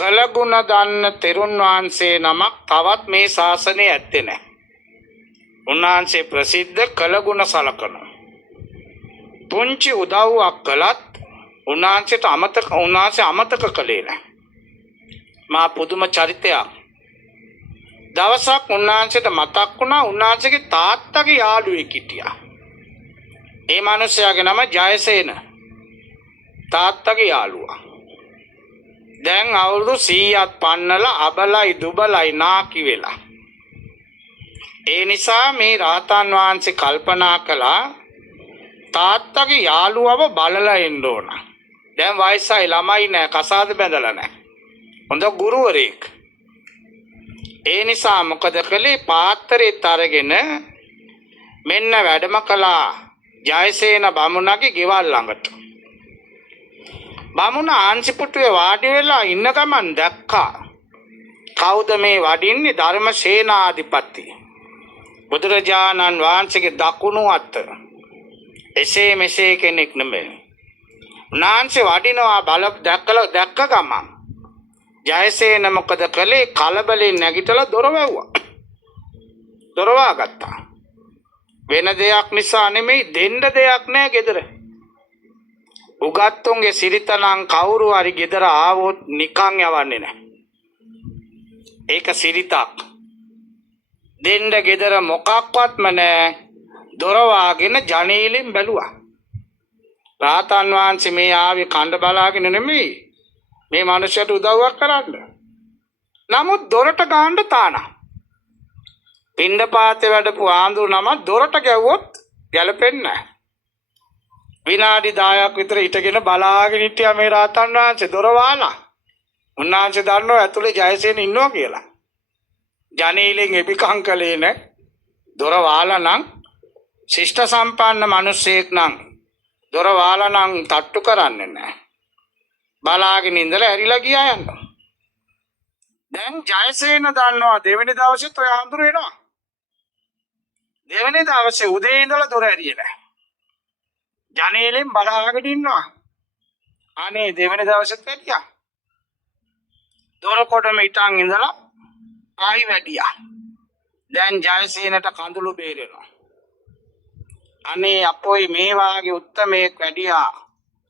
කළගුණ දන්න තෙරුන් වහන්සේ නමක් තවත් මේ ශාසනයේ ඇත්තේ නැහැ. උන්වහන්සේ ප්‍රසිද්ධ කළගුණ සලකන. පුංචි උදව්වක් කළත් උන්වහන්සේ අමතක කළේ නැහැ. මා පුදුම චරිතයක්. දවසක් උන්වහන්සේට මතක් වුණා උන්වහන්සේගේ තාත්තගේ යාළුවෙක් හිටියා. ඒ මිනිහයාගේ නම ජයසේන. තාත්තගේ යාළුවා. දැන් අවුරුදු 100ක් පන්නලා අබලයි දුබලයි නාකි වෙලා. ඒ නිසා මේ රාතන් වහන්සේ කල්පනා කළා තාත්තගේ යාළුවව බලලා එන්න ඕන. දැන් වයසයි ළමයි නෑ කසාද බැඳලා නෑ. හොඳ ගුරුවරයෙක්. ඒ නිසා මොකද කළේ පාත්‍රෙත් අරගෙන මෙන්න වැඩම කළා ජයසේන බමුණගේ ගෙවල් ළඟට. බමුණ ආංශිපුටුවේ වාඩි වෙලා ඉන්න ගමන් දැක්කා කවුද මේ වඩින්නේ? ධර්මසේනාධිපති බුදුරජාණන් වහන්සේගේ දකුණු අත. එසේ මෙසේ කෙනෙක් නෙමෙයි. උන්වහන්සේ වඩිනවා දැක්ක ගමන් ජයසේන මොකද කළේ? කලබලෙන් නැගිටලා දොර වැව්වා. දොර වහගත්තා. වෙන දෙයක් නිසා නෙමෙයි, දෙන්න දෙයක් නෑ ගෙදර. උගත්තුන්ගේ සිරිතනම් කවුරු හරි ගෙදර ආවොත් නිකන් යවන්නේ නෑ. ඒක සිරිතක්. දෙන්න ගෙදර මොකක්වත්ම නෑ. දොර වහගෙන ජනේලෙන් බැලුවා. රාතන් වහන්සේ මේ ආවේ කණ්ඩ බලාගෙන නෙමෙයි, මේ මිනිහට උදව්වක් කරන්න. නමුත් දොරට ගහන්න තානා. පින්ඩපාතේ වැඩපු ආඳුර නම දොරට ගැව්වොත් ගැලපෙන්නේ නැහැ. විනාඩි 10ක් විතර හිටගෙන බලාගෙන හිටියා මේ රාතන් වහන්සේ දොර වහලා. උන්වහන්සේ දන්නවා ඇතුලේ ජයසේන ඉන්නවා කියලා. ජනේලෙන් එපිකම් කළේ නැහැ. දොර වහලා නම් ශිෂ්ට සම්පන්න මිනිසෙක් නම් දොර වහලා නම් තට්ටු කරන්නේ නැහැ. බලාගෙන ඉඳලා ඇරිලා ගියා යනවා. දැන් ජයසේන දන්නවා දෙවෙනි දවසෙත් ඔය ආඳුර එනවා. දෙවෙනි දවසේ උදේ ඉඳලා දොර ඇරියේ නැහැ. ජනේලෙන් බලාගෙන ඉන්නවා. අනේ දෙවෙනි දවසෙත් වැඩියා. දොර කොටම ඉටන් ඉඳලා ආයි වැඩියා. දැන් ජයසේනට කඳුළු බේරෙනවා. අනේ අපොයි මේ වාගේ උත්තමයෙක් වැඩියා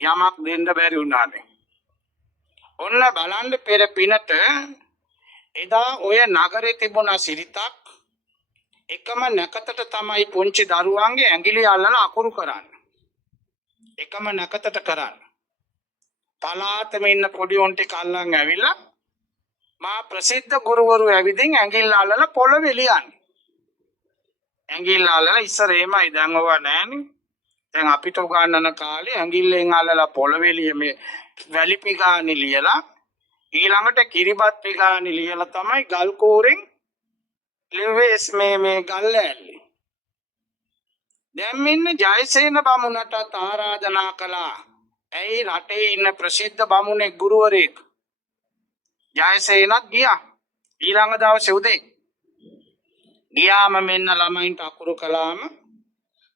යමක් දෙන්න බැරි වුණානේ. ඔන්න බලන්න පෙර පිනට එදා ඔය නගරේ තිබුණ සිරිතක්. එකම නැකතට තමයි පුංචි දරුවන්ගේ ඇඟිලි අල්ලලා අකුරු කරන්නේ. එකම නැකතට කරන්නේ. පලාතෙම ඉන්න පොඩි උන් ටික අල්ලන් ඇවිල්ලා මා ප්‍රසිද්ධ ගුරුවරු ඇවිදින් ඇඟිල්ල අල්ලලා පොළවේ ලියන්නේ. ඇඟිල්ල අල්ලලා ඉස්සර එමය දැන් ඔවා නෑනේ. දැන් අපිට උගන්නන කාලේ ඇඟිල්ලෙන් අල්ලලා පොළවේ ලියමේ වැලි පිගානේ ලියලා ඊළඟට කිරිබත් පිගානේ ලියලා තමයි ගල් කෝරෙන් ලිවෙස් මේ ගල් ඇල්ලේ. දැන් මෙන්න ජයසේන බමුණට ආරාධනා කළා. ඇයි රටේ ඉන්න ප්‍රසිද්ධ බමුණෙක් ගුරුවරයෙක්. ජයසේනත් ගියා. ඊළඟ දවසේ උදේ ගියාම මෙන්න ළමයින්ට අකුරු කළාම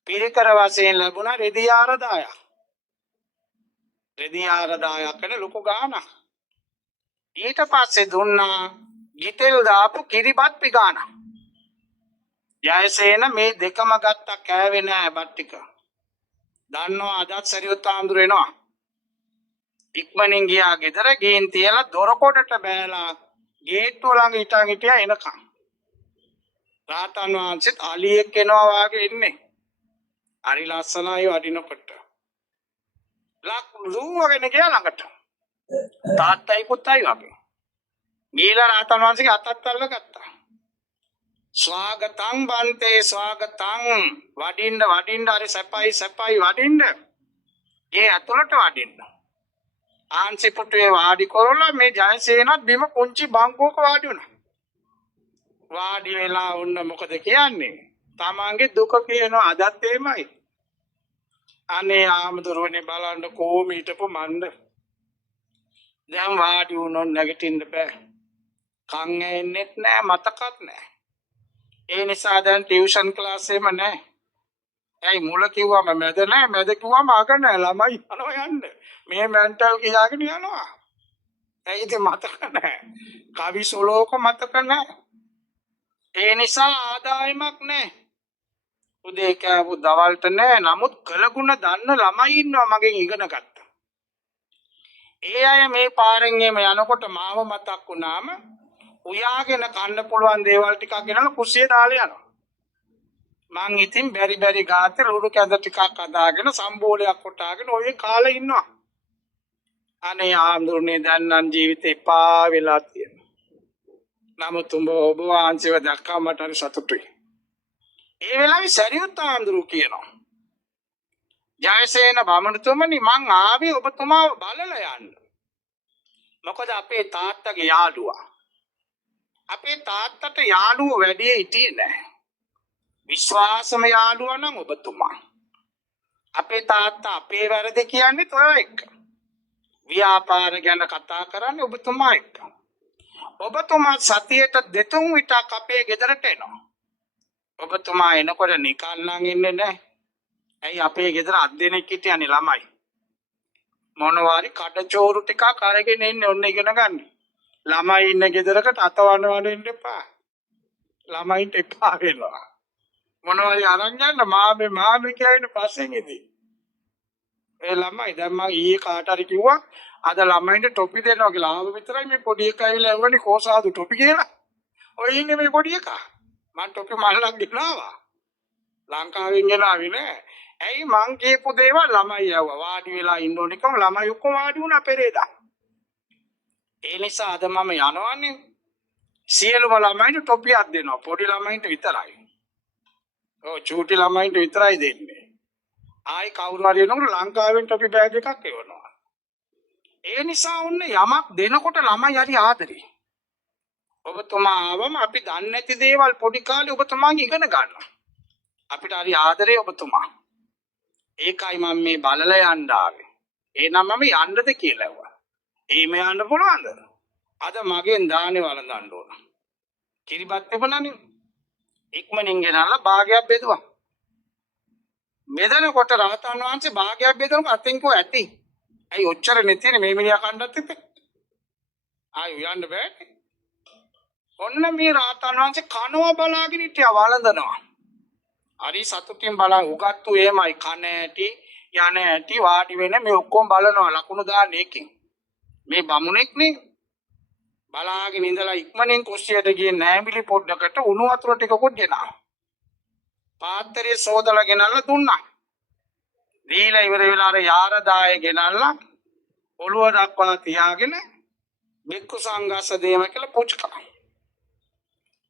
පිරිකර වශයෙන් ලැබුණා රෙදි ආරදායක්. රෙදි ආරදායක් වෙන ලොකු ගානක්. ඊට පස්සේ දුන්නා ගිතෙල් දාපු කිරිබත් පිගාන. ජයසේන මේ දෙකම ගත්තා කෑවේ නෑ බත් ටික. දන්නවා අදත් සරියුත් ආඳුර එනවා. ඉක්මනින් ගියා ගෙදර ගින් තියලා දොර කොටට බෑලා ගේට්ටුව ළඟ හිටන් හිටියා එනකම්. රාතන් වහන්සේත් අලියෙක් එනවා වාගේ ඉන්නේ. හරි ලස්සනයි වඩිනකොට. ලක් ලුවගෙන ගියා ළඟට. තාත්තයි පුතයි වගේ. ගිහලා රාතන් වහන්සේගේ අතත් අල්ල ගත්තා. ස්වාගතං බන්තේ ස්වාගතං වඩින්න හරි සැපයි වඩින්න. ඒ අතුලට වඩින්න. ආංශිපුටුවේ වාඩි කරලා මේ ජයසේනත් බිම කුංචි බංකුවක වාඩි වුණා. වාඩි වෙලා වුණ මොකද කියන්නේ? තමන්ගේ දුක කියනවා අදත් එමයයි. අනේ ආමතුරුනේ බලන්න කොහොම හිටපො මන්ද. දැන් වාඩි වුණොත් නැගිටින්න බෑ. කන් ඇෙන්නෙත් නෑ මතකත් නෑ. ඒ නිසා දැන් ටියුෂන් ක්ලාස් එකම නෑ. ඇයි මුල කිව්වම මැද නෑ, මැද කිව්වම අග නෑ. ළමයි යනවා යන්න. මේ මෙන්ටල් කියාගෙන යනවා. ඇයි ඉතින් මතක නැහැ. කවි සොලෝක මතක නැහැ. ඒ නිසා ආදායමක් නැහැ. උදේ කෑවු දවල්ට නැහැ. නමුත් කළගුණ දන්න ළමයි ඉන්නවා මගෙන් ඉගෙන ගත්තා. ඒ අය මේ පාරෙන් එම යනකොට මාව මතක් වුණාම උයාගෙන කන්න පුළුවන් දේවල් ටිකක් ගෙනලා කුස්සියේ දාලා යනවා. මං ඉතින් බැරි ගාතේ ලුණු කැඳ ටිකක් අදාගෙන සම්බෝලයක් කොටාගෙන ඔය කාලේ ඉන්නවා. අනේ ආම්දුරනේ දැන් නම් ජීවිතේ එපා වෙලා තියෙනවා. නමුත් ඔබ වහන්සේව දැක්කම මට හරි සතුටුයි. ඒ වෙලාවේ සරියුත් ආම්දුරු කියනවා. ජයසේන බමුණුතුමනි මං ආවේ ඔබතුමාව බලලා යන්න. මොකද අපේ තාත්තගේ යාළුවා. අපේ තාත්තට යාළුවෝ වැඩි හිටියේ නැහැ. විශ්වාසම යාළුවා නම් ඔබතුමා. අපේ තාත්තා අපේ වැරදි කියන්නේ ඔය එක්ක. ව්‍යාපාර ගැන කතා කරන්නේ ඔබතුමා එක්ක. ඔබතුමා සතියට දෙතුන් විටක් අපේ ගෙදරට එනවා. ඔබතුමා එනකොට නිකන් නම් ඉන්නේ නැහැ. ඇයි අපේ ගෙදර අත් දෙනෙක් හිටියනේ ළමයි. මොනවාරි කඩචෝරු ටිකක් අරගෙන ඉන්නේ ඔන්න ඉගෙන ගන්න. ළමයි ඉන්න ගෙදරකට අතවනවන්න ඉන්න එපා. ළමයින්ට එපා වෙනවා. මොනවාරි අරන් යන්න මාමේ කියන්නේ පස්සෙන් ඉදී. ඒ ළමයි දැන් මම ඊයේ කාට හරි කිව්වා අද ළමයින්ට ටොපි දෙනවා කියලා. ආව විතරයි මේ පොඩි එකා ඇවිල්ලා එවන්නේ කොසාදු ටොපි කියලා. ඔය ඉන්නේ මේ පොඩි එකා. මං ටොපි මල්ලක් ගෙනාවා. ලංකාවෙන් ගෙනාවේ නෑ. ඇයි මං කියපු දේවල් ළමයි යවුවා. වාඩි වෙලා ඉන්න ඕනිකම ළමයි ඔක්කොම වාඩි වුණා පෙරේදා. ඒ නිසා අද මම යනවන්නේ සියලුම ළමයින්ට ටොපියක් දෙනවා. පොඩි ළමයින්ට විතරයි. ඔව් චූටි ළමයින්ට විතරයි දෙන්නේ. ආයි කවුරු හරි එනකොට ලංකාවෙන් ටොපි බෑග් එකක් එවනවා. ඒ නිසා ඔන්න යමක් දෙනකොට ළමයි හරි ආදරේ. ඔබතුමා ආවම අපි දන්නේ නැති දේවල් පොඩි කාලේ ඔබතුමාගෙන් ඉගෙන ගන්නවා. අපිට හරි ආදරේ ඔබතුමා. ඒකයි මම මේ බලලා යන්න ආවේ. එහෙනම් මම යන්නද කියලා ඇහුවා. එහෙම යන්න පුළුවන්ද? අද මගෙන් දානේ වළඳන්න ඕන. කිරිබත් තිබුණානේ. ඉක්මනින් ගෙනල්ලා භාගයක් බෙදුවා. බෙදනකොට රහතන් වහන්සේ භාගයක් බෙදනකොට අතෙන් කෝ ඇති. ඇයි ඔච්චර නැතිනේ මේ මිනිහා කණ්ඩත් තිබ්බේ. ආයි යන්න බෑ. ඔන්න මේ රහතන් වහන්සේ කනවා බලාගෙන හිටියා වළඳනවා. හරි සතුටින් බලන් උගත්තු එහෙමයි කන ඇටි යන ඇටි වාඩි වෙන මේ ඔක්කොම බලනවා ලකුණු දාන්න එකකින්. මේ බමුණෙක් නේ බලාගෙන ඉඳලා ඉක්මනින් කුස්සියට ගියේ නෑමිලි පොඩ්ඩකට උණු වතුර ටිකකුත් ගෙනාවා. පාත්‍රයේ සෝදලා ගෙනල්ලා දුන්නා. දීලා ඉවර වෙලා අර යාරදාය ගෙනල්ලා ඔළුව දක්වා තියාගෙන බික්කු සංඝස දේම කියලා පූජා කළා.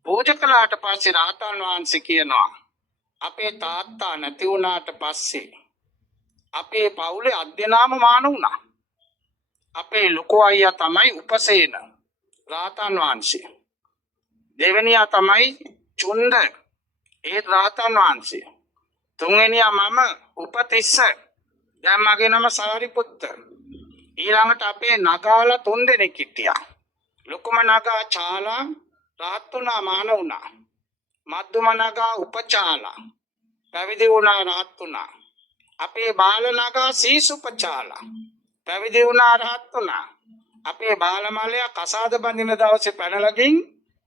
පූජා කළාට පස්සේ රහතන් වහන්සේ කියනවා අපේ තාත්තා නැති වුණාට පස්සේ අපේ පවුලේ අධ්‍යනාම මාන වුණා. අපේ ලොකු අයියා තමයි උපසේන රහතන් වහන්සේ. දෙවෙනියා තමයි චුන්ද ඒ රහතන් වහන්සේ. තුන්වෙනියා මම උපතිස්ස. දැන් මගේ නම සාරිපුත්ත. ඊළඟට අපේ නගාලා 3 දෙනෙක් හිටියා. ලොකුම නගා චාලා රහත් වුණා මාන වුණා. මධ්‍යම නගා උපචාලා පැවිදි වුණා රහත් වුණා. අපේ බාල නගා සීසුපචාලා පැවිදි වුණා රහත් වුණා. අපේ බාලමලයා කසාද බඳින දවසේ පැනලකින්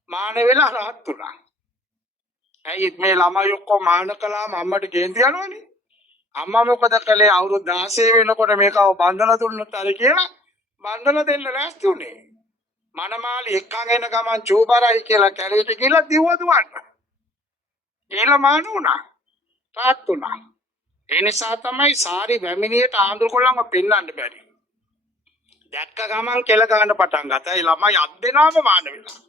මාන වෙලා රහත් වුණා. ඇයි මේ ළමයි ඔක්කොම මාන කළාම අම්මට කේන්ති යනවනේ. අම්මා මොකද කළේ අවුරුදු 16 වෙනකොට මේකව බඳලා දුන්නත් අර කියලා බඳලා දෙන්න ලෑස්ති උනේ. මනමාලි එක්කන් එන ගමන් චූබරයි කියලා කැලේට ගිහලා දිව්ව දුවන්න. ඊළඟ මාන වුණා. රහත් වුණා. ඒ නිසා තමයි සාරි වැමිනියට ආඳුරු කොල්ලන්ව පෙන්වන්න බැරි. දැක්ක ගමන් කෙල ගන්න පටන් ගත්තා. ඒ ළමයි අත් දෙනාම මාන වෙලා.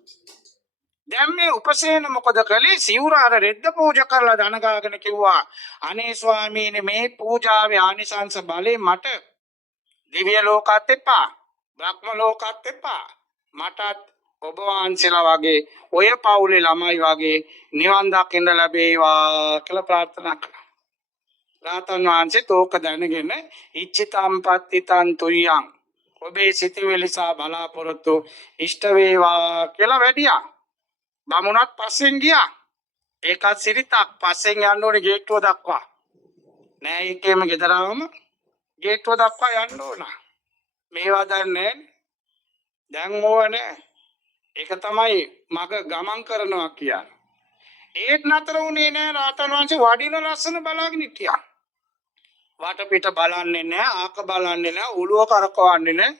දැන් මේ උපසේන මොකද කළේ? සිවුරාර රෙද්ද පූජා කරලා දන ගාගෙන කිව්වා අනේ ස්වාමීනි මේ පූජාවේ ආනිසංස බලේ මට දිව්‍ය ලෝකත් එපා බ්‍රහ්ම ලෝකත් එපා මටත් ඔබ වහන්සේලා වගේ ඔය පවුලේ ළමයි වගේ නිවන් දකින්න ලැබේවා කියලා ප්‍රාර්ථනා කළා. රාතන් වහන්සේ තෝක දැනගෙන ඉච්ඡිතම් පත්තිතං තුයං ඔබේ සිතවිලිසා බලාපොරොත්තු ඉෂ්ට වේවා කියලා වැඩියා. බමුණත් පස්සෙන් ගියා. ඒකත් සිරිතක් පස්සෙන් යන්න ඕනේ ගේට්ටුව දක්වා. නෑ ඒකේම ගෙදරවම ගේට්ටුව දක්වා යන්න ඕන. මේවා දන්නේ දැන් ඕවනේ. ඒක තමයි මග ගමන් කරනවා කියන්නේ. ඒත් නතර වුණේ නෑ රාතන් වහන්සේ වඩින ලස්සන බලාගෙන හිටියා. වටපිට බලන්නේ නෑ, ආක බලන්නේ නෑ, ඔළුව කරකවන්නේ නෑ.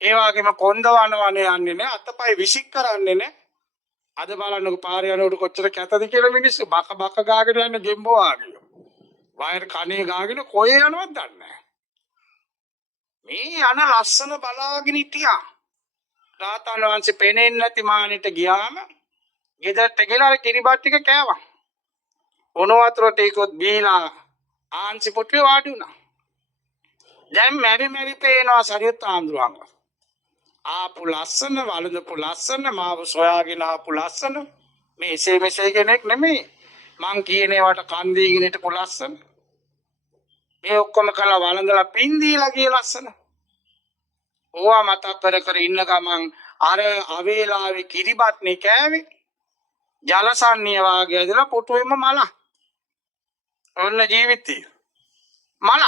ඒ වගේම කොන්ද වනවනේ යන්නේ නෑ, අතපය විසික් කරන්නේ නෑ. අද බලන්නකො පාරේ යනකොට කොච්චර කැතද කියලා මිනිස්සු බක බක ගාගෙන යන ගෙම්බෝ ආගෙන. වයර් කනේ ගාගෙන කොහේ යනවද දන්නේ නෑ. මේ යන ලස්සන බලාගෙන හිටියා. රාතන් වහන්සේ පෙනෙන්නේ නැති මානෙට ගියාම ගෙදරට ගිහලා අර කිරිබත් ටික කෑවා. ඔන වතුර ටිකත් බීලා ආන්සි පුටුවේ වාඩි වුණා. දැන් මැරි පේනවා සරියුත් ආම්දුරංග. ආපු ලස්සන වළඳපු ලස්සන මාව සොයාගෙන ආපු ලස්සන මේ එසේ මෙසේ කෙනෙක් නෙමෙයි. මං කියන ඒවාට කන් දීගෙන හිටපු ලස්සන. මේ ඔක්කොම කළා වළඳලා පින් දීලා ගිය ලස්සන. ඕවා මතක් කර කර ඉන්න ගමන් අර අවේලාවේ කිරිබත්නේ කෑවේ. ජලසන්නිය වාගේ ඇදලා පුටුවෙම මල. ඔන්න ජීවිතේ. මල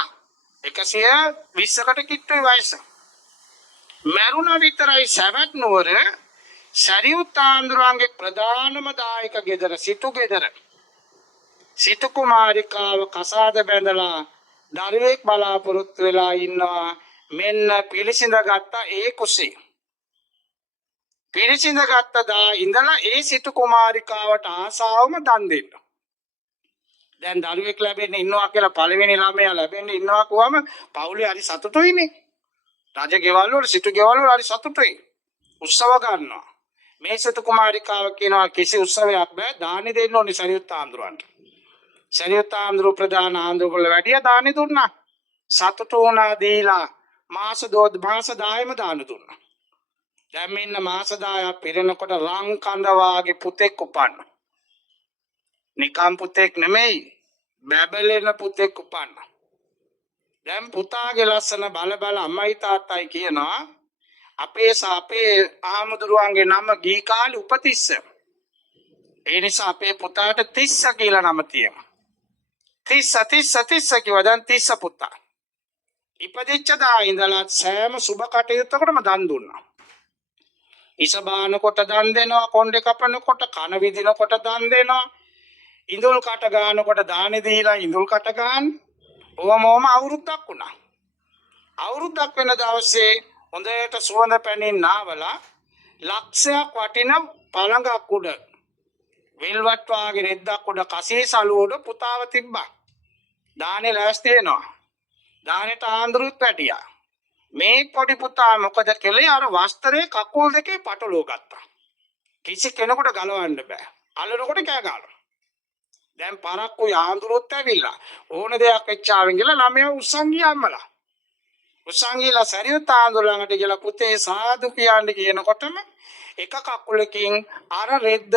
120කට කිට්ටුයි වයස. මරුණ විතරයි සවැත් නුවර සරියුත් ආන්දරන්ගේ ප්‍රධානම දායක ගෙදර සිටු ගෙදර. සිටු කුමාරිකාව කසාද බැඳලා දරුවෙක් බලාපොරොත්තු වෙලා ඉන්නවා. මෙන්න පිළිසිඳ ගත්ත ඒ කුසේ. පිළිසිඳ ගත්ත දා ඉඳලා ඒ සිටු කුමාරිකාවට ආසාවම දන් දෙන්න. දැන් දරුවෙක් ලැබෙන්න ඉන්නවා කියලා පළවෙනි ළමයා ලැබෙන්න ඉන්නවා කොහම පවුලේ හරි සතුටුයිනේ. රජ ගෙවල් වල සිටු ගෙවල් වල හරි සතුටුයි. උත්සව ගන්නවා. මේ සිටු කුමාරිකාව කියනවා කිසි උත්සවයක් බෑ දානි දෙන්න ඕනේ සරියුත් ආන්දරන්ට. සරියුත් ආන්දරු ප්‍රධාන ආන්දරුවල වැඩිය දානි දුන්නා. සතුටු වුණා දීලා මාස 10ම දාන දුන්නා. දැන් මෙන්න මාස 10ක් පිරෙනකොට රන් කඳ වාගේ පුතෙක් උපන්නා. නිකම් පුතෙක් නෙමෙයි බැබලෙන පුතෙක් උපන්නා. දැන් පුතාගේ ලස්සන බල බල අම්මයි තාත්තයි කියනවා අපේ ආමදුරුවන්ගේ නම ගී කාලේ උපතිස්ස. ඒ නිසා අපේ පුතාට තිස්ස කියලා නම තියෙනවා. තිස්ස කිව්වා දැන් තිස්ස පුතා. ඉපදිච්ච දා ඉඳලා සෑම සුබ කටයුත්තකටම දන් දුන්නා. ඉස බානකොට දන් දෙනවා, කොණ්ඩේ කපනකොට, කන විදිනකොට දන් දෙනවා. ඉඳුල් කට ගන්නකොට දානෙ දීලා ඉඳුල් කට ගන්න. ඕමම අවුරුද්දක් වුණා. අවුරුද්දක් වෙන දවසේ හොඳට සුවඳ පැනින් නාවලා ලක්ෂයක් වටින පළඟක් උඩ විල්වත් වාගේ රෙද්දක් උඩ කසේ සලුවඩ පුතාව තිබ්බා. දානේ ලෑස්ති වෙනවා. දානෙට ආන්දරුත් පැටියා. මේ පොඩි පුතා මොකද කළේ අර වස්ත්‍රයේ කකුල් දෙකේ පටලව ගත්තා. කිසි කෙනෙකුට ගලවන්න බෑ. අල්ලනකොට කෑ ගන්නවා. දැන් පරක්කු ආන්දරුත් ඇවිල්ලා ඕන දෙයක් වෙච්චාවෙන් ගිහලා ළමයා උස්සන් ගියා අම්මලා. උස්සන් ගිහලා සරියුත් ආන්දරු ළඟට ගිහලා පුතේ සාදු කියන්න කියනකොටම එක කකුලකින් අර රෙද්ද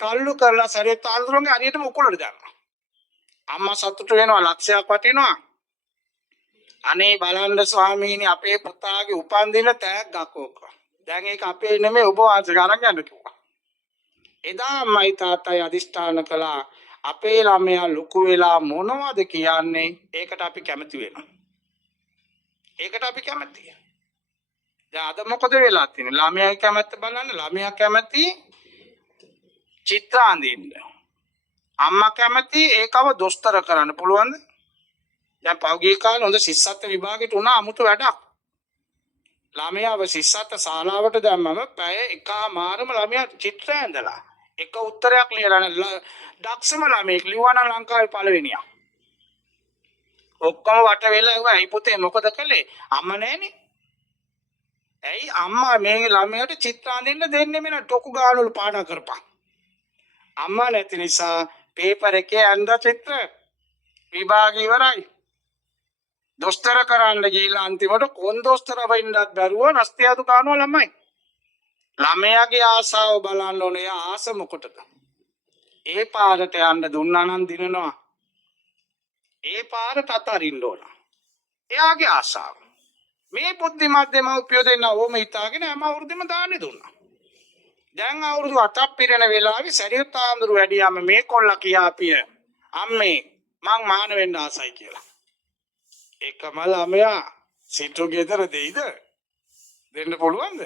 තල්ලු කරලා සරියුත් ආන්දරුන්ගේ හරියටම උකුලට දානවා. අම්මා සතුටු වෙනවා ලක්ෂයක් වටිනවා. අනේ බලන්න ස්වාමීනි අපේ පුතාගේ උපන්දින තෑග්ගක් ඕක. දැන් ඒක අපේ නෙමෙයි ඔබ වහන්සේ ගණන් යන්න කිව්වා. එදා අම්මයි තාත්තයි අදිෂ්ඨාන කළා අපේ ළමයා ලොකු වෙලා මොනවද කියන්නේ ඒකට අපි කැමති වෙනවා. ඒකට අපි කැමතියි. දැන් අද මොකද වෙලා තියෙන්නේ? ළමයා කැමැත්ත බලන්න ළමයා කැමති චිත්‍ර අඳින්න. අම්මා කැමති ඒකව දොස්තර කරන්න පුළුවන්ද? දැන් පෞගී කාලේ හොඳ ශිෂ්‍යත්ව විභාගෙට උනා අමුතු වැඩක්. ළමයාව ශිෂ්‍යත්ව ශාලාවට දැම්මම පැය එකමාරම ළමයා චිත්‍ර ඇඳලා එක උත්තරයක් ලියලා දක්ෂම ළමයෙක් ලිව්වා නම් ලංකාවේ පළවෙනියා. ඔක්කොම වට වෙලා ඇහුවා ඇයි පුතේ මොකද කළේ? අම්මා නැහනේ. ඇයි අම්මා මේ ළමයාට චිත්‍ර අඳින්න දෙන්නේ මෙන්න ටොකු ගානවල පාඩම් කරපන්. අම්මා නැති නිසා පේපර් එකේ අඳ චිත්‍ර විභාග ඉවරයි. දොස්තර කරන්න ගිහලා අන්තිමට කොන්දොස්තර වෙන්නත් බැරුව රස්තියාදු ගන්නවා ළමයි. ළමයාගේ ආසාව බලන්න ඕනේ. ආස මොකටද? ඒ පාරට යන්න දුන්නා නම් දිනනවා. ඒ පාරට අතරින්න ඕන. එයාගේ ආසාව. මේ බුද්ධිමත් දෙමව්පියෝ දෙන්න ඕම හිතාගෙන හැම අවුරුද්දෙම දාන්නේ දුන්නා. දැන් අවුරුදු 7ක් පිරෙන වෙලාවේ සරියුත් ආමඳුරු වැඩියාම මේ කොල්ලා කියාපිය අම්මේ මං මාන වෙන්න ආසයි කියලා. එකම ළමයා සිටු ගෙදර දෙයිද? දෙන්න පුළුවන්ද?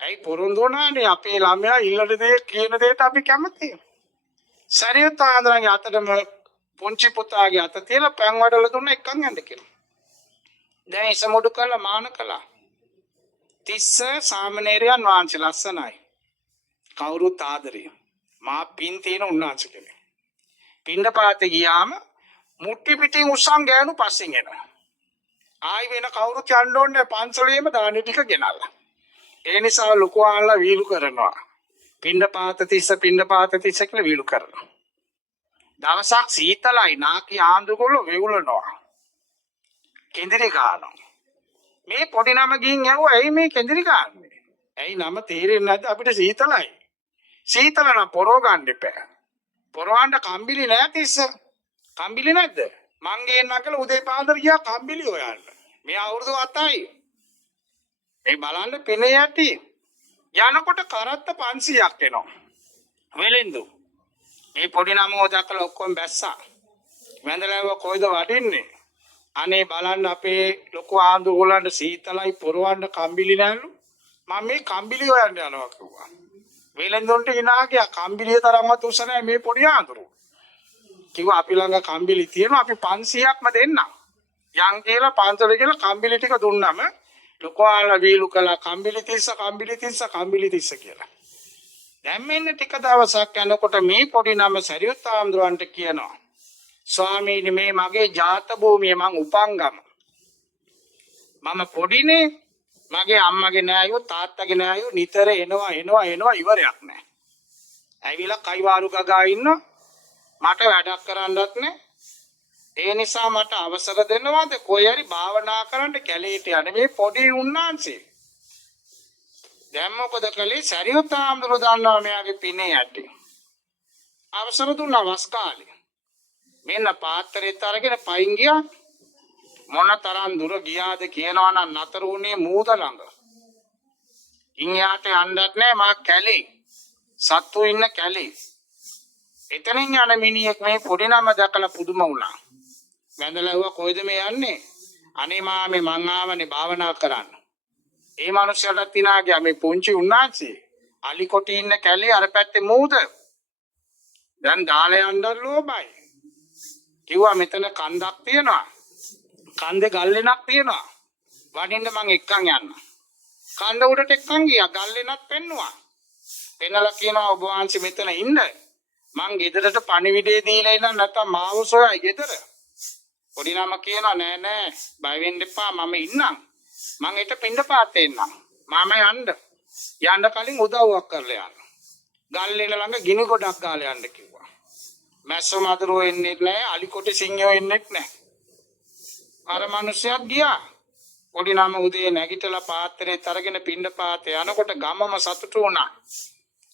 ඇයි පොරොන්දු වුණානේ අපේ ළමයා ඉල්ලන දේ කියන දේට අපි කැමති. සරියුත් ආන්දරගේ අතටම පුංචි පුතාගේ අත තියලා පෑන් වඩලා දුන්න එක්කන් යන්න කියලා. දැන් ඉසමුඩු කළා මාන කළා. තිස්ස සාමණේරයන් වහන්සේ ලස්සනයි. කවුරුත් ආදරේ. මා පින් තියෙන උන්වහන්සේ කෙනෙක්. පින්ඩපාතේ ගියාම මුට්ටි පිටින් උස්සන් ගෑනු පස්සෙන් එනවා. ආයි වෙන කවුරුත් යන්න ඕනේ පන්සලේම දාන ටික ගෙනල්ලා. ඒ නිසා ලොකු ආලා වීලු කරනවා. පින්ඩපාත තිස්ස කියලා වීලු කරනවා. දවසක් සීතලයි නාකි ආඳුගොල්ලෝ වෙවුලනවා. කෙන්දිරි ගන්නවා. මේ පොඩි නම ගින් ඇහුවා ඇයි මේ කෙන්දිරි ගන්නේ? ඇයි නම තේරෙන්නේ නැද්ද අපිට සීතලයි. සීතල නම් පොරව ගන්න එපා. පොරවන්න කම්බිලි නෑ තිස්ස. කම්බිලි නැද්ද? මං ගේන්නම් කියලා උදේ පාන්දර ගියා කම්බිලි හොයන්න. මේ අවුරුදු 7යි. මේ බලන්න පෙනේ යටි. යනකොට කරත්ත 500ක් එනවා. වෙලෙන්දු. මේ පොඩි නමෝ දැකලා ඔක්කොම බැස්සා. වැඳලාව කොයිද වඩින්නේ? අනේ බලන්න අපේ ලොකු ආඳුගොල්ලන්ට සීතලයි පොරවන්න කම්බිලි නැල්ලු. මම මේ කම්බිලි හොයන්න යනවා කිව්වා. වෙලෙන්දුන්ට ඉනාගියා කම්බිලිය තරම්වත් උස නැහැ මේ පොඩි ආඳුරු. කිව්වා අපි ළඟ කම්බිලි තියෙනවා අපි 500ක්ම දෙන්නම්. යන් කියලා පන්සල කියලා කම්බිලි ටික දුන්නම ලොකු ආලා වීලු කළා කම්බිලි තිස්ස කියලා. දැන් මෙන්න ටික දවසක් යනකොට මේ පොඩි නම සරියුත් ආම්දුරන්ට කියනවා ස්වාමීනි මේ මගේ ජාත භූමිය මං උපංගම. මම පොඩිනේ මගේ අම්මගේ නෑයෝ තාත්තගේ නෑයෝ නිතර එනවා ඉවරයක් නෑ. ඇවිල්ලා කයිවාරු ගගා ඉන්න මට වැඩක් කරන්නත් නෑ. ඒ නිසා මට අවසර දෙන්නවද කොයි හරි භාවනා කරන්න කැලේට යන්න මේ පොඩි උන්නාන්සේ. දැන් මොකද කළේ සරියුත් ආම්දුර දන්නවා මෙයාගේ පිනේ යටි. අවසර දුන්නා වස් කාලේ. මෙන්න පාත්‍රෙත් අරගෙන පයින් ගියා. මොන තරම් දුර ගියාද කියනවා නම් නතර වුණේ මූද ළඟ. ඉන් යාට යන්නත් නෑ මා කැලේ. සත්තු ඉන්න කැලේ. එතනින් යන මිනිහෙක් මේ පොඩි නම දැකලා පුදුම වුණා. වැඳලා කොයිද මේ යන්නේ? අනේ මාමේ මං ආවනේ භාවනා කරන්න. ඒ මනුස්සයාට තිනා ගියා මේ පුංචි උන්නාන්සේ. අලි කොටි ඉන්න කැලේ අර පැත්තේ මූද. දැන් දාලා යන්න ලෝබයි. කිව්වා මෙතන කන්දක් තියෙනවා. කන්දේ ගල්ලෙනක් තියෙනවා. වඩින්න මං එක්කන් යන්න. කන්ද උඩට එක්කන් ගියා ගල්ලෙනක් පෙන්නුවා. පෙන්නලා කියනවා ඔබ වහන්සේ මෙතන ඉන්න. මං ගෙදරට පණිවිඩය දීලා ඉන්න නැත්තම් මාව සොයයි ගෙදර. පොඩි නම කියනවා නෑ බය වෙන්න එපා මම ඉන්නම්. මං ඊට පින්ඩපාතේ එන්නම්. මම යන්න කලින් උදව්වක් කරලා යන්න. ගල්ලෙන ළඟ ගිනි ගොඩක් ගාලා යන්න කිව්වා. මැස්සෝ මදුරෝ එන්නේ නැහැ, අලි කොටි සිංහයෝ එන්නේ නැහැ. අර මිනිස්සුත් ගියා. පොඩි නම උදේ නැගිටලා පාත්‍රෙත් අරගෙන පින්ඩපාතේ යනකොට ගමම සතුටු වුණා.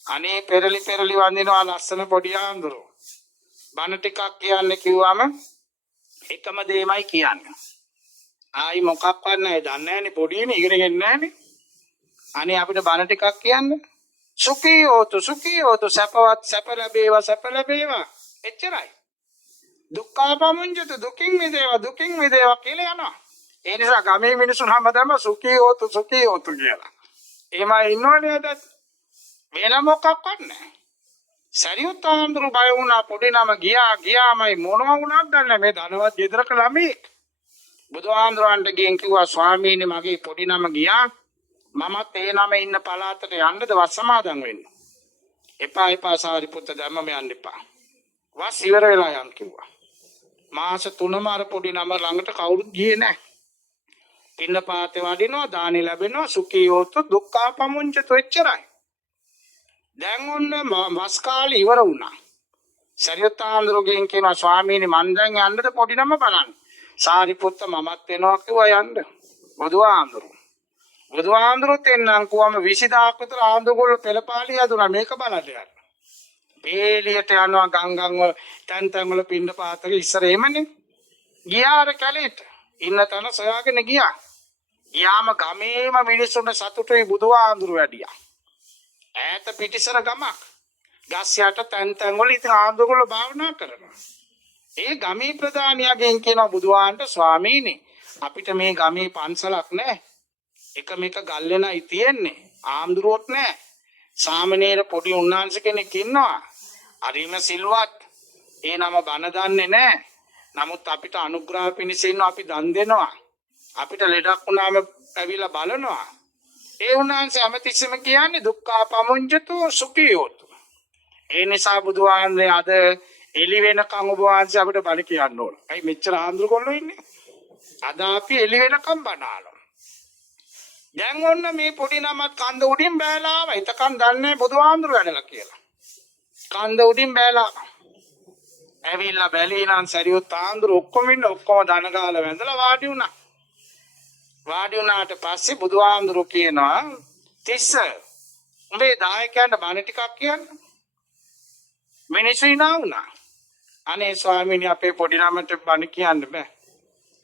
අනේ පෙරලි වඳිනවා ලස්සන පොඩි ආන්දරෝ. බණ ටිකක් කියන්න කිව්වම එකම දෙයමයි කියන්නේ. ආයි මොකක්වත් නැහැ. දන්නේ නැහනේ පොඩිනේ ඉගෙනගෙන නැහනේ. අනේ අපිට බණ ටිකක් කියන්න. සුඛී හෝතු සපවත් සප ලැබේවා. එච්චරයි. දුක්ඛාපමුඤ්ජතු දුකින් මිදේවා කියලා යනවා. ඒ නිසා ගමේ මිනිසුන් හැමදාම සුඛී හෝතු කියලා. එමය ඉන්නවනේ අද. වෙන මොකක්වත් නැහැ. සරියුත් ආම්දුරු බය වුණා පොඩි නම ගියාමයි මොනවා වුණාද දන්නේ මේ ධනවත් ගෙදරක ළමෙක්. බුදුහාමුදුරන්ට ගෙන් කිව්වා ස්වාමීනි මගේ පොඩි නම ගියා. මමත් ඒ නම ඉන්න පළාතට යන්නද වස් සමාදන් වෙන්න. එපා සාරිපුත්ත ධම්මම යන්න එපා. වස් ඉවර වෙලා යන්න කිව්වා. මාස 3ම අර පොඩි නම ළඟට කවුරුත් ගියේ නැහැ. පින්නපාතේ වඩිනවා දානි ලැබෙනවා සුඛී හෝතු දුක්ඛාපමුඤ්ජතු එච්චරයි. දැන් ඔන්න වස් කාලේ ඉවර වුණා. සරියුත් ආන්දරගෙන් කියනවා ස්වාමීනි මන් දැන් යන්නද පොඩි නම බලන්න. සාරිපුත්ත මමත් වෙනවා කිව්වා යන්න. බුදුහාමුදුරුත් එන්නම් කිව්වම 20000ක් විතර ආන්දරගොල්ලෝ පෙළපාලිය දුනා මේක බලන්න යන්න. පේලියට යනවා ගංගන් වල තැන් වල පින්න පාතක ඉස්සර එමනේ. ගියාර කැලේට ඉන්න තැන සොයාගෙන ගියා. යාම ගමේම මිනිස්සුන්ට සතුටුයි බුදුහාමුදුරු වැඩියා. ඈත පිටිසර ගමක්. ගස් යට තැන් වල ඉතින් ආන්දරගොල්ලෝ භාවනා කරනවා. ඒ ගමේ ප්‍රධානියාගෙන් කියනවා බුදුහාන්ට ස්වාමීනි අපිට මේ ගමේ පන්සලක් නැහැ. එක මේක ගල්ලෙනයි තියෙන්නේ. ආම්දුරුවොත් නෑ. සාමනීර පොඩි උන්නාංශ කෙනෙක් ඉන්නවා. හරිම සිල්වත්. ඒ නම බන දන්නේ නෑ. නමුත් අපිට අනුග්‍රහ පිණිස ඉන්නවා අපි දන් දෙනවා. අපිට ලෙඩක් වුණාම ඇවිල්ලා බලනවා. ඒ උන්නාංශ හැමතිස්සෙම කියන්නේ දුක්ඛා පමුඤ්ජතු සුඛියෝතු. ඒ නිසා බුදුහාමරේ අද එළි වෙනකන් ඔබ වහන්සේ අපිට බණ කියන්න ඕන. අයි මෙච්චර ආන්දර කොල්ලෝ ඉන්නේ. අද අපි එළි වෙනකන් බණාලා. දැන් ඔන්න මේ පොඩි නමත් කන්ද උඩින් බෑලා ආවා. එතකන් දන්නේ බුදුහාමර වැඩලා කියලා. කන්ද උඩින් බෑලා. ඇවිල්ලා බැලීනම් සරියුත් ආන්දර ඔක්කොම ඉන්න ඔක්කොම දන ගාලා වැඳලා වාඩි වුණා. වාඩි වුණාට පස්සේ බුදුහාමර කියනවා තිස්ස උඹේ දායකයන්ට බණ ටිකක් කියන්න. මිනිස්සු ඉනා වුණා. අනේ ස්වාමීනි අපේ පොඩි නමට බණ කියන්න බෑ.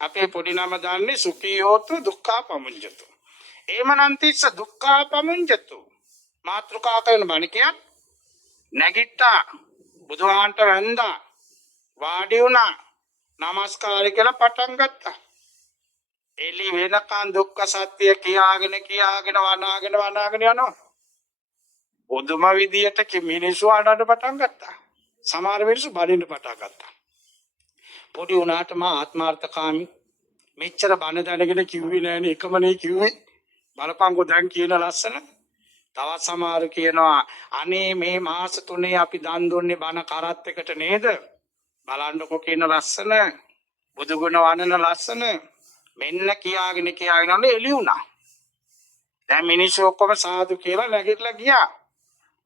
අපේ පොඩි නම දන්නේ සුඛියෝතු දුක්ඛා පමුඤ්ජතු. එහෙමනම් තිස්ස දුක්ඛා පමුඤ්ජතු. මාත්‍රිකා කරන බණ කියන්න. නැගිට්ටා. බුදුහාන්ට වැඳා. වාඩි වුණා. නමස්කාර කියලා පටන් ගත්තා. එළි වෙනකන් දුක්ඛ සත්‍ය කියාගෙන වනාගෙන යනවා. බුදුම විදියට මිනිස්සු අඬන්න පටන් ගත්තා. සමහර මිනිස්සු බලින්න පටන් ගත්තා. පොඩි උනාට මා ආත්මార్థකාමී මෙච්චර බණ දැනගෙන කිව්වේ නෑනේ එකමනේ කිව්වේ. බලපංකෝ දැන් කියන ලස්සන. තවත් සමහර කියනවා අනේ මේ මාස 3 අපි දන් දුන්නේ බණ කරත් එකට නේද? බලන්නකෝ කියන ලස්සන. බුදු ගුණ වනන ලස්සන. මෙන්න කියාගෙන එළි වුණා. දැන් මිනිස්සු ඔක්කොම සාදු කියලා නැගිටලා ගියා.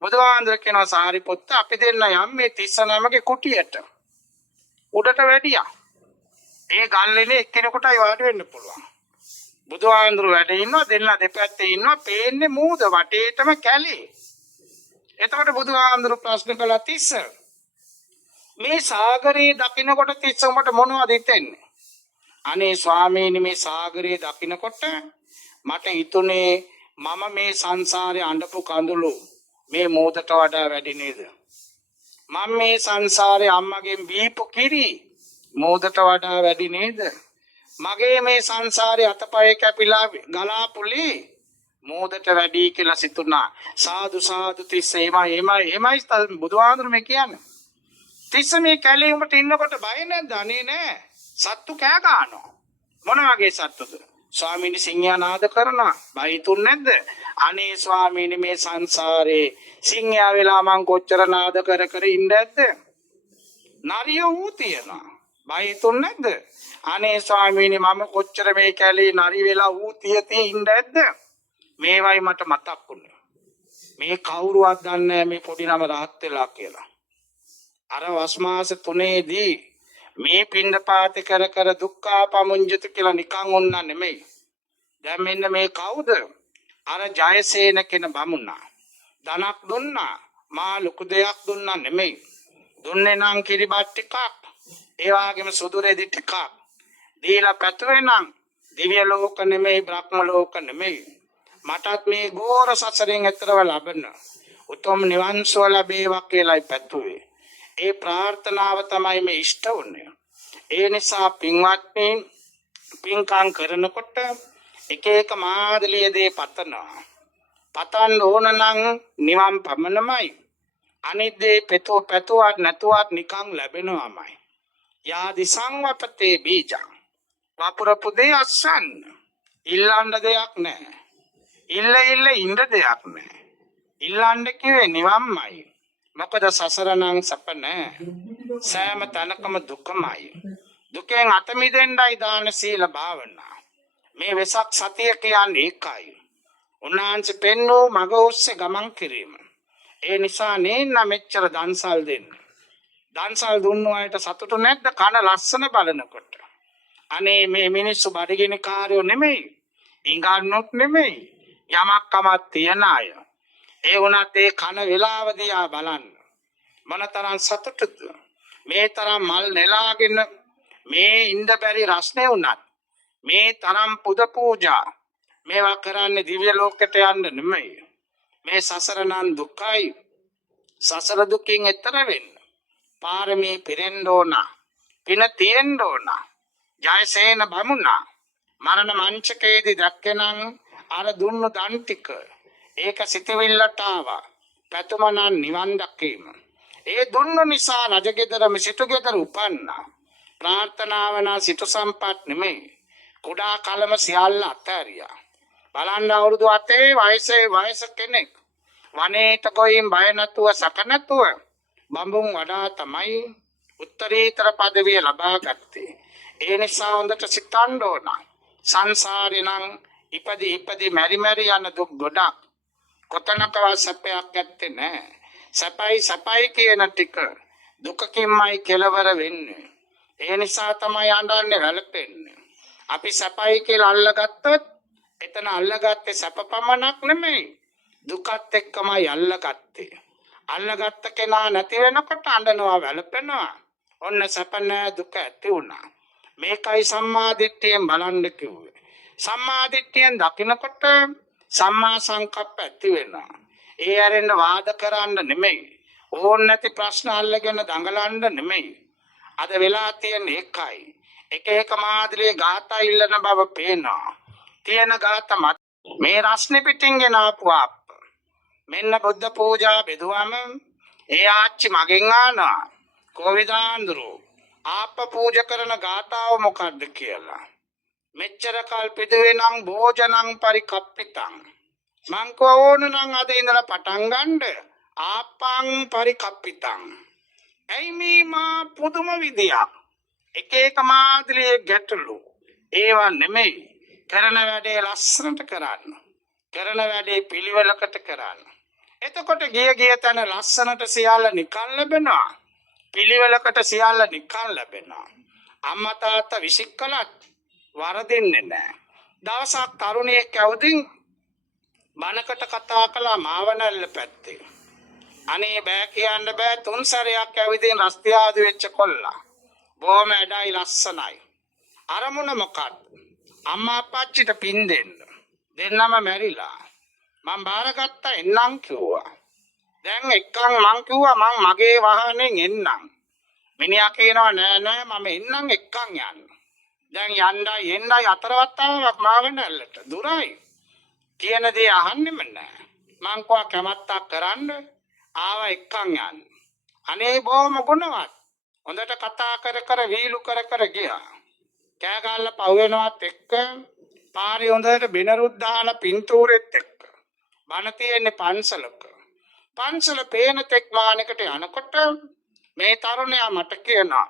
බුදුහාඳුර කියනවා සාරිපුත්ත අපි දෙන්න යම් මේ 39ගේ කුටියට. උඩට වැඩියා. ඒ ගල්ලේනේ එක්කෙනෙකුටයි වාඩි වෙන්න පුළුවන්. බුදුහාඳුර වැඩ ඉන්නවා දෙන්න දෙපැත්තේ ඉන්නවා පේන්නේ මූද වටේටම කැලේ. එතකොට බුදුහාඳුර ප්‍රශ්න කළා තිස්ස මේ සාගරේ දකින්නකොට තිස්ස උඹට මොනවද හිතෙන්නේ? අනේ ස්වාමීනි මේ සාගරේ දකින්නකොට මට හිතුනේ මම මේ සංසාරේ අඬපු කඳුළු මේ මෝදට වඩා වැඩි නේද? මම මේ සංසාරේ අම්මගෙන් බීපු කිරි මෝදට වඩා වැඩි නේද? මගේ මේ සංසාරේ අතපය කැපිලා ගලාපුලි මෝදට වැඩි කියලා සිතුණා. සාදු සාදු තිස්ස එමයි බුදුහාඳුර මේ කියන්නේ. තිස්ස මේ කැලේ උඹට ඉන්නකොට බය නැද්ද? අනේ නෑ. සත්තු කෑ ගන්නවා. මොන වගේ සත්තුද? ස්වාමීනි සිංහයා නාද කරනවා. බයිතුන් නැද්ද? අනේ ස්වාමීනි මේ සංසාරේ සිංහයා වෙලා මං කොච්චර නාද කර ඉන්න ඇද්ද? නරිය ඌ තියනවා. බයිතුන් නැද්ද? අනේ ස්වාමීනි මම කොච්චර මේ කැලේ නරි වෙලා ඌ තියතේ ඉන්න ඇද්ද? මේවයි මට මතක් වුණේ. මේ කවුරුවත් දන්නේ නැහැ මේ පොඩි නම රහත් වෙලා කියලා. අර වස් මාස 3ේදී මේ පින්ඩපාත කර දුක්ඛා පමුඤ්ජතු කියලා නිකන් වුණා නෙමෙයි. දැන් මෙන්න මේ කවුද? අර ජයසේන කෙන බමුණා. ධනක් දුන්නා. මා ලොකු දෙයක් දුන්නා නෙමෙයි. දුන්නේ නම් කිරිබත් ටිකක්. ඒ වගේම සුදු රෙදි ටිකක්. දීලා පැතුවේ නම් දිව්‍ය ලෝක නෙමෙයි බ්‍රහ්ම ලෝක නෙමෙයි. මටත් මේ ගෝර සසරෙන් එතරව ලබන උතුම් නිවන් සුව ලැබේවා කියලායි පැතුවේ. ඒ ප්‍රාර්ථනාව තමයි මේ ඉෂ්ට වුනේ. ඒ නිසා පින්වත්නි පින්කම් කරනකොට එක එක මාදලිය දේ පතනවා. පතන්න ඕන නම් නිවන් පමණමයි. අනිත් දේ පැතුවත් නැතුවත් නිකන් ලැබෙනවාමයි. යාදි සංවපතේ බීජං වපුරපු දේ අස්සන්න. ඉල්ලන්න දෙයක් නැහැ. ඉන්න දෙයක් නැහැ. ඉල්ලන්න කිව්වේ නිවන්මයි. මොකද සසර නම් සැප නැහැ. සෑම තැනකම දුකමයි. දුකෙන් අත මිදෙන්නයි දාන සීල භාවනා. මේ වෙසක් සතිය කියන්නේ ඒකයි. උන්වහන්සේ පෙන්වූ මඟ ඔස්සේ ගමන් කිරීම. ඒ නිසා නේන්න මෙච්චර දන්සල් දෙන්න. දන්සල් දුන්නු අයට සතුටු නැද්ද? කන ලස්සන බලනකොට. අනේ මේ මිනිස්සු බඩගිනි කාර්යෝ නෙමෙයි. ඉංගන්නොත් නෙමෙයි. යමක් කමක් තියන අය. ඒ වුණත් ඒ කන වේලාව දිහා බලන්න. මොනතරම් සතුටුද? මේ තරම් මල් නෙලාගෙන මේ ඉඳ බැරි රස්නේ වුණත් මේ තරම් පුද පූජා මේවා කරන්නේ දිව්‍ය ලෝකයට යන්න නෙමෙයි. මේ සසර නම් දුකයි. සසර දුකින් එතර වෙන්න පාරමී පිරෙන්න ඕන. පින තියෙන්න ඕන. ජයසේන බමුණා මරණ මංචකයේදී දැක්කනම් අර දුන්න දන් ටික ඒක සිතවිල්ලට ආවා. පැතුමනන් නිවන් දැකීම. ඒ දුන්න නිසා රජගෙදරම සිටුගෙදර උපන්නා. ප්‍රාර්ථනාව නා සිටු සම්පත් නෙමෙයි. කුඩා කලම සියල්ල අතහැරියා. බලන්න අවුරුදු 7 වයස කෙනෙක් වනයේට ගොයින් බය නැතුව සැක නැතුව බඹුන් වඩා තමයි උත්තරීතර পদවිය ලබා ගත්තේ. ඒ නිසා හොඳට සිතන්න ඕන. සංසාරේ නම් ඉපදි මෙරි යන දුක් ගොඩක්. කොතනකවත් සැපයක් ඇත්තේ නැහැ. සැපයි කියන ටික දුකකින්මයි කෙලවර වෙන්නේ. ඒ නිසා තමයි අඬන්නේ වැළපෙන්නේ. අපි සැපයි කියලා අල්ලගත්තොත් එතන අල්ලගත්තේ සැප පමණක් නෙමෙයි. දුකත් එක්කමයි අල්ලගත්තේ. අල්ලගත්ත කෙනා නැති වෙනකොට අඬනවා වැළපෙනවා. ඔන්න සැප නැ දුක ඇති වුණා. මේකයි සම්මා දිට්ඨියෙන් බලන්න කිව්වේ. සම්මා දිට්ඨියෙන් දකිනකොට සම්මා සංකප්ප ඇති වෙනවා. ඒ ඇරෙන්න වාද කරන්න නෙමෙයි. ඕන් නැති ප්‍රශ්න අල්ලගෙන දඟලන්න නෙමෙයි. අද වෙලා තියෙන එකයි. එක මාදිරියේ ගාථා ඉල්ලන බව පේනවා. තියෙන ගාථා මත මේ රස්නේ පිටින් ගෙන ආපු ආප්ප. මෙන්න බුද්ධ පූජා බෙදුවම ඒ ආච්චි මගෙන් ආනවා. කොවිදාඳුරු ආප්ප පූජා කරන ගාථාව මොකද්ද කියලා. මෙච්චර කල් පිදුවේ නම් භෝජනං පරිකප්පිතං. මං කෝන නම් අද ඉඳලා පටන් ගන්න ආප්පං පරිකප්පිතං. ඇයි මේ මා පුදුම විදියක්. එක මාදිරියේ ගැටලු. ඒවා නෙමෙයි. කරන වැඩේ ලස්සනට කරන්න. කරන වැඩේ පිළිවෙලකට කරන්න. එතකොට ගිය තැන ලස්සනට සියල්ල නිකන් ලැබෙනවා. පිළිවෙලකට සියල්ල නිකන් ලැබෙනවා. අම්මා තාත්තා විසික් කළත් වරදින්නේ නැහැ. දවසක් තරුණියෙක් ඇවිදින් බණකට කතා කළා මාවනල්ල පැත්තේ. අනේ බෑ කියන්න බෑ 3 සැරයක් ඇවිදින් රස්තියාදු වෙච්ච කොල්ලා. බොහොම ඇඩයි ලස්සනයි. අරමුණ මොකක්ද? අම්මා අප්පච්චිට පින් දෙන්න. දෙන්නම මැරිලා. මං බාරගත්තා එන්නම් කිව්වා. දැන් එක්කන් මං කිව්වා මං මගේ වාහනේ එන්නම්. මිනිහා කියනවා නෑ මම එන්නම් එක්කන් යන්න. දැන් එන්නයි 4 වතාවක් මාවනල්ලට දුරයි. කියන දේ අහන්නෙම නෑ. මං කෝ කැමැත්තක් කරන්න ආව එක්කන් යන්න. අනේ බොහොම ගුණවත්. හොඳට කතා කර වීලු කර ගියා. කෑ ගහලා පව වෙනවත් එක්ක පාරේ හොඳට බිනරුත් දාලා පින්තූරෙත් එක්ක. බණ තියෙන්නේ පන්සලක. පන්සල පේන තෙක් මානකට යනකොට මේ තරුණයා මට කියනවා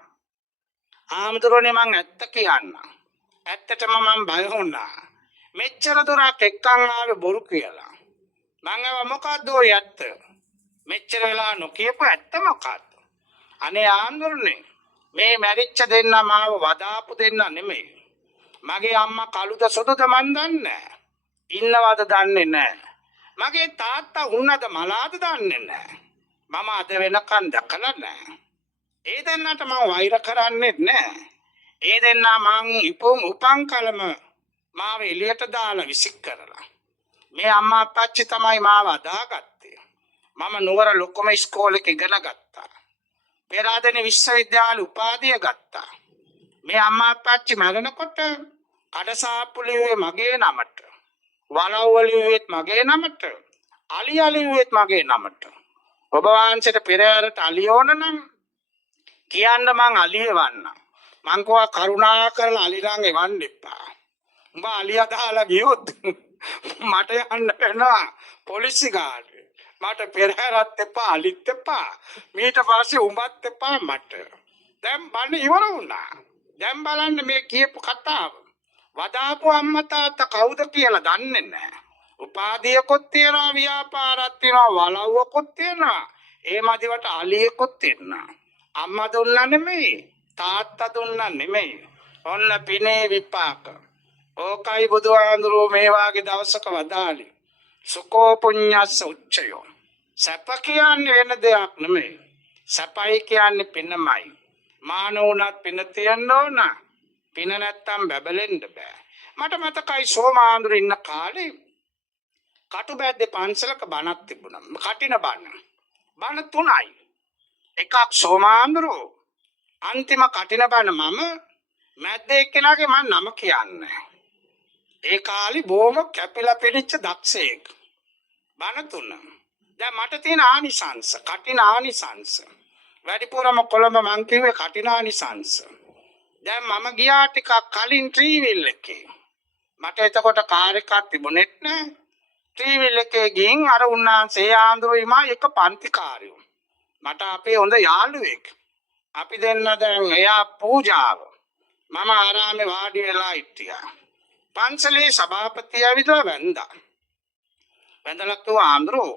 ආමතුරුනේ මං ඇත්ත කියන්න. ඇත්තටම මං බය වුණා. මෙච්චර දුරක් එක්කන් ආවේ බොරු කියලා. මං අව මොකද්ද ඔය ඇත්ත? මෙච්චර වෙලා නොකියපු ඇත්ත මොකද්ද? අනේ ආන්දරනේ මේ මැරිච්ච දෙන්න මාව වදාපු දෙන්න නෙමෙයි. මගේ අම්මා කළුද සුදුද මන් දන්නේ. ඉන්නවද දන්නේ නැහැ. මගේ තාත්තා උන්නද මලාද දන්නේ නැහැ. මම අද වෙනකන් දැකලා නැහැ. ඒ දෙන්නට මම වෛර කරන්නේ නැහැ. ඒ දෙන්න මං උපන් කලම මාව එළියට දාලා විසික් කරලා. මේ අම්මා අප්පච්චි තමයි මාව අදාගත්තේ. මම නුවර ලොකුම ඉස්කෝලේක ඉගෙන ගත්තා. පෙරාදෙණිය විශ්වවිද්‍යාල උපාධිය ගත්තා. මේ අම්මා අප්පච්චි මැරෙනකොට කඩසාප්පු ලිව්වේ මගේ නමට. වලව්ව ලිව්වෙත් මගේ නමට. අලියා ලිව්වෙත් මගේ නමට. ඔබ වහන්සේට පෙරහැරට අලිය ඕන නම් කියන්න මං අලිය වන්න. මං කෝ කරුණා කරලා අලිරන් එවන්න එපා. උඹ අලියා දාලා ගියොත් මට යන්න වෙනවා පොලිසි ගාඩේ. මට පෙරහැරත් එපා අලිත් එපා. මීට පස්සේ උඹත් එපා මට. දැන් බණ ඉවර වුණා. දැන් බලන්න මේ කියපු කතාව. වදාපු අම්මා තාත්තා කවුද කියලා දන්නේ නැහැ. උපාධියකොත් තියනවා ව්‍යාපාරත් තියනවා වලව්වකොත් තියනවා. ඒ මදිවට අලියෙකොත් තියනවා. අම්මා දුන්නා නෙමෙයි තාත්තා දුන්නා නෙමෙයි. ඔන්න පිනේ විපාක. ඕකයි බුදුහාඳුරෝ මේ වාගේ දවසක වදාළි. සුකෝ පුඤ්ඤස්ස උච්චයෝ. සැප කියන්නේ වෙන දෙයක් නෙමෙයි. සැපයි කියන්නේ පිනමයි. මානෝණත් පින තියන්න ඕන. පින නැත්තම් බබලෙන්න බෑ. මට මතකයි සෝමාඳුර ඉන්න කාලේ කටුබැද්දේ පන්සලක බණක් තිබුණා. කටින බණ. බණ 3යි. එකක් සෝමාඳුරෝ අන්තිම කටින බණ මම මැද්දේ එක්කෙනාගේ මම නම කියන්නේ. ඒ කාලේ බොහොම කැපිලා පෙනිච්ච දක්ෂයෙක්. බණ තුන. දැන් මට තියෙන ආනිසංස, කටින ආනිසංස. වැඩිපුරම කොළඹ මං කිව්වේ කටින ආනිසංස. දැන් මම ගියා ටිකක් කලින් ට්‍රීවිල් එකේ. මට එතකොට කාර් එකක් තිබුණෙත් නෑ. ට්‍රීවිල් එකේ ගින් අර උන්නාන්සේ ආන්දරුයි මා එක පන්ති කාර්යෝ. මට අපේ හොඳ යාළුවෙක්. අපි දෙන්න දැන් එයා පූජාව. මම ආරාමේ වාඩි වෙලා හිටියා. පන්සලේ සභාපති ඇවිදලා වැන්දා. වැඳලා කිව්වා ආන්දරෝ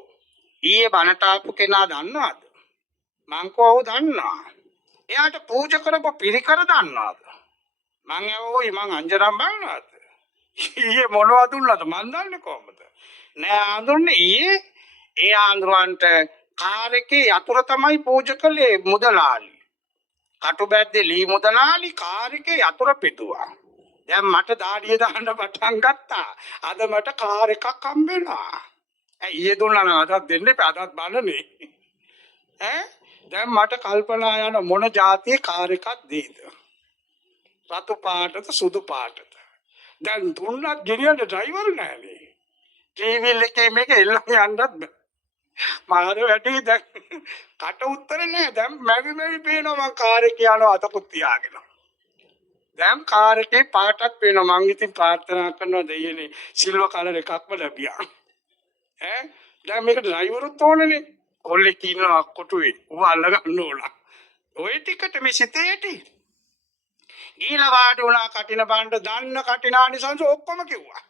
ඊයේ බණට ආපු කෙනා දන්නවද? මං කෝ දන්නවා. එයාට පූජා කරපු පිරිකර දන්නවද? මං ඇහුවෝයි මං අංජනම් බලනවද? ඊයේ මොනවද දුන්නද මං දන්නේ කොහොමද? නෑ ආඳුන්නේ ඊයේ ඒ ආන්දරවන්ට කාර් එකේ යතුරු තමයි පූජා කළේ මුදලාලි. කටුබැද්දේ ලී මුදලාලි කාර් එකේ යතුරු පිටුවා. දැන් මට දාඩිය දාන්න පටන් ගත්තා. අද මට කාර් එකක් හම්බෙනවා. ඇයි ඊයේ දුන්නා නම් අදත් දෙන්න එපා අදත් බලන්නේ. දැන් මට කල්පනා යන මොන જાතියේ කාර් එකක් දෙයිද? රතු පාටද සුදු පාටද? දැන් දුන්නත් ගෙනියන්න ඩ්‍රයිවර් නැහැනේ. ටීවී එකේ මේක එල්ලම යන්නත් බෑ. මාර වැඩි දැන් කට උත්තර නෑ. දැන් මැවි පේනවා මං කාර් එකේ යනවා අතකුත් තියාගෙන. දැන් කාර් එකේ පාටක් පේනවා. මං ඉතින් ප්‍රාර්ථනා කරනවා දෙයියනේ සිල්වර් කලර් එකක්ම ලැබියා. දැන් මේක ඩ්‍රයිවරුත් ඕනනේ. කොල්ලෙක් ඉන්නවා කොටුවේ. ඌ අල්ල ගන්න ඕන. ඔය ටිකට මේ සිතේ ඇති. ඊළ වාඩි වුණා කටින බණ්ඩ දන්න කටිනානිසංස ඔක්කොම කිව්වා.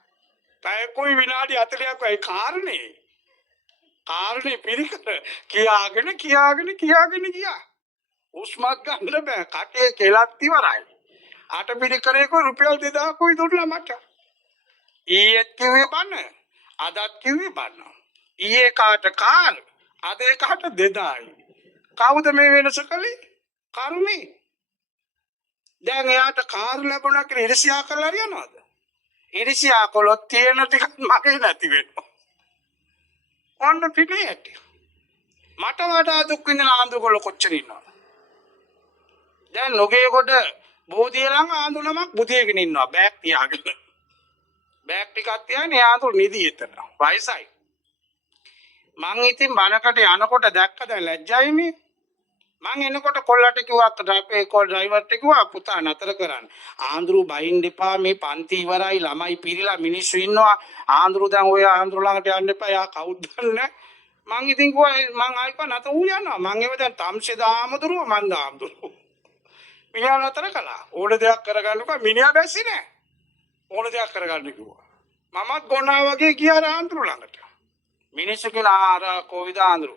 පැයකුයි විනාඩි 40ක් වයි කාරණේ පිරිකර කියාගෙන ගියා. උස්මත් ගන්න බෑ. කටේ කෙලත් ඉවරයි. අට පිරිකරේකෝ රුපියල් 2000කුයි දුන්නා මට. ඊයේත් කිව්වේ බන්න. අදත් කිව්වේ බන්න. ඊයේ කාට කාල් අද කාට 2000යි. කවුද මේ වෙනස කළේ? කර්මී. දැන් එයාට කාර් ලැබුණා කියලා ඉරිසියා කරලා හරියනවද? ඉරිසියා කළොත් තියෙන ටික මගේ නැති වෙනවා. ඔන්න පිටේ ඇටි. මට වඩා දුක් විඳින ආන්දරගොල්ල කොච්චර ඉන්නවද? දැන් නොගේ කොට බෝධිය ළඟ ආන්දරනමක් බුදියගෙන ඉන්නවා බෑග් තියාගෙන. බෑග් ටිකක් තියාගෙන ආන්දර නිදි එතන. වයසයි. මං ඉතින් බණකට යනකොට දැක්කද ලැජ්ජයිනේ. මං එනකොට කොල්ලට කිව්වා අපේ කොල් ඩ්‍රයිවර්ට කිව්වා පුතා නතර කරන්න. ආන්දරු බයින් දෙපා මේ පන්ති ඉවරයි ළමයි පිරිලා මිනිස්සු ඉන්නවා. ආන්දරු දැන් ඔය ආන්දරු ළඟට යන්න එපා. යා කවුද දන්නේ? මං ඉතින් කිව්වා මං ආයිපා නතර ඌ යනවා. මං එව දැන් තම්සේ දාමදුරුව මං දාමදුරුව. මිනිහා නතර කළා. ඕන දෙයක් කරගන්නකෝ මිනිහා බැස්සි නෑ. ඕන දෙයක් කරගන්න කිව්වා. මමත් ගොනා වගේ ගියා ආන්දරු ළඟට. මිනිස්සු කියන ආර කොවිද ආන්දරු.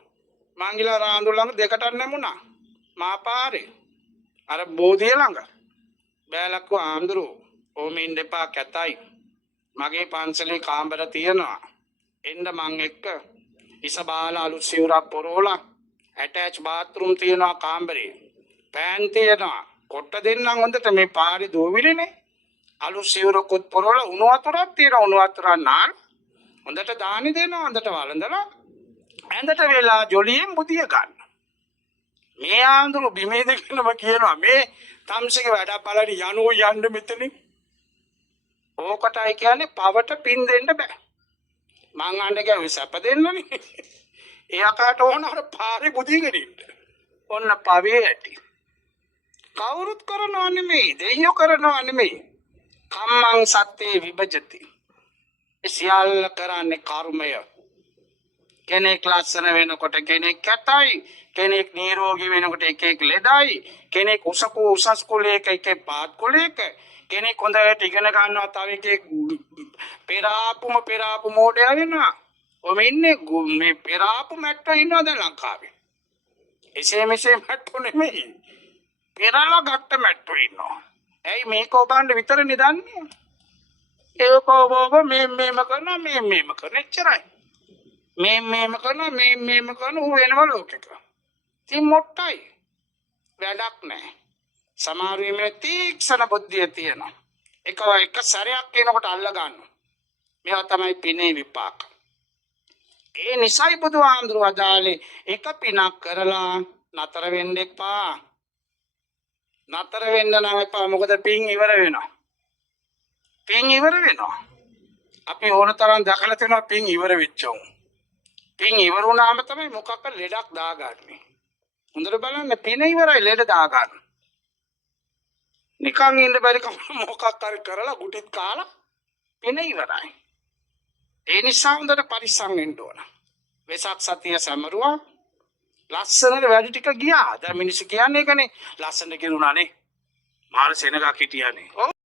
මං ගිලා ආන්දරු ළඟ දෙකටක් නැමුණා. මා පාරේ අර බෝධිය ළඟ බෑලක්කෝ ආන්දරු ඕම ඉන්න එපා කැතයි. මගේ පන්සලේ කාමර තියෙනවා. එන්න මං එක්ක ඉසබාලා අලුත් සිවුරක් පොරෝලා ඇටච් බාත්රූම් තියෙනවා කාමරේ. පෑන් තියෙනවා. කොට්ට දෙන්නම් හොඳට මේ පාරේ දෝවිලනේ. අලුත් සිවුරකුත් පොරෝලා උණු වතුරක් තියෙනවා. උණු වතුරක් නාන හොඳට දානි දෙනවා. හොඳට වළඳලා ඇඳට වෙලා ජොලියෙන් බුදිය ගන්න. මේ ආන්දරු බිමේ දෙකනම කියනවා මේ තම්සේගේ වැඩ බලන්න යනෝ යන්න මෙතනින්. ඕකටයි කියන්නේ පවට පින් දෙන්න බෑ. මං අඬ ගැව්වේ සැප දෙන්නනේ. එයාකට ඕන අර පාරේ බුදිගෙන ඉන්න. ඔන්න පවේ ඇටි. කවුරුත් කරනවා නෙමෙයි දෙයියෝ කරනවා නෙමෙයි. කම්මං සත්තේ විභජති. සියල්ල කරන්නේ කර්මය. කෙනෙක් ලස්සන වෙනකොට කෙනෙක් කැතයි. කෙනෙක් නිරෝගී වෙනකොට එක ලෙඩයි. කෙනෙක් උසස් කුලයක එක පාත් කුලයක. කෙනෙක් හොඳට ඉගෙන ගන්නවා තව එකෙක් පෙරාපු මොඩයා වෙනවා. ඔම ඉන්නේ මේ පෙරාපු මැට්ටෝ ඉන්නවා දැන් ලංකාවේ. එසේ මෙසේ මැට්ටෝ නෙමෙයි. පෙරලා ගත්ත මැට්ටෝ ඉන්නවා. ඇයි මේක ඔබන්න විතරනේ දන්නේ? ඒක ඔබ මේම කරනවා මේම කරන එච්චරයි. මේම කරන ඌ වෙනම ලෝකෙක. ඉතින් මොට්ටයි. වැඩක් නැහැ. සමහර වෙලාවෙ තීක්ෂණ බුද්ධිය තියෙනවා. එක සැරයක් කියනකොට අල්ල ගන්නවා. මේවා තමයි පිනේ විපාක. ඒ නිසයි බුදුහාමුදුරුවෝ වදාළේ එක පිනක් කරලා නතර වෙන්න එපා. නතර වෙන්න නම් එපා. මොකද පින් ඉවර වෙනවා. අපි ඕන තරම් දැකලා තියෙනවා පින් ඉවර වෙච්චෝ. පින් ඉවර වුණාම තමයි මොකක් හරි ලෙඩක් දාගන්නේ. හොඳට බලන්න පින ඉවරයි ලෙඩ දාගන්න. නිකන් ඉන්න බැරි කම මොකක් හරි කරලා ගුටිත් කාලා පින ඉවරයි. ඒ නිසා හොඳට පරිස්සම් වෙන්න ඕන. වෙසක් සතිය සැමරුවා. ලස්සනට වැඩි ටික ගියා. දැන් මිනිස්සු කියන්නේ ඒකනේ ලස්සනට කිරුණානේ. මාර සෙනගක් හිටියානේ.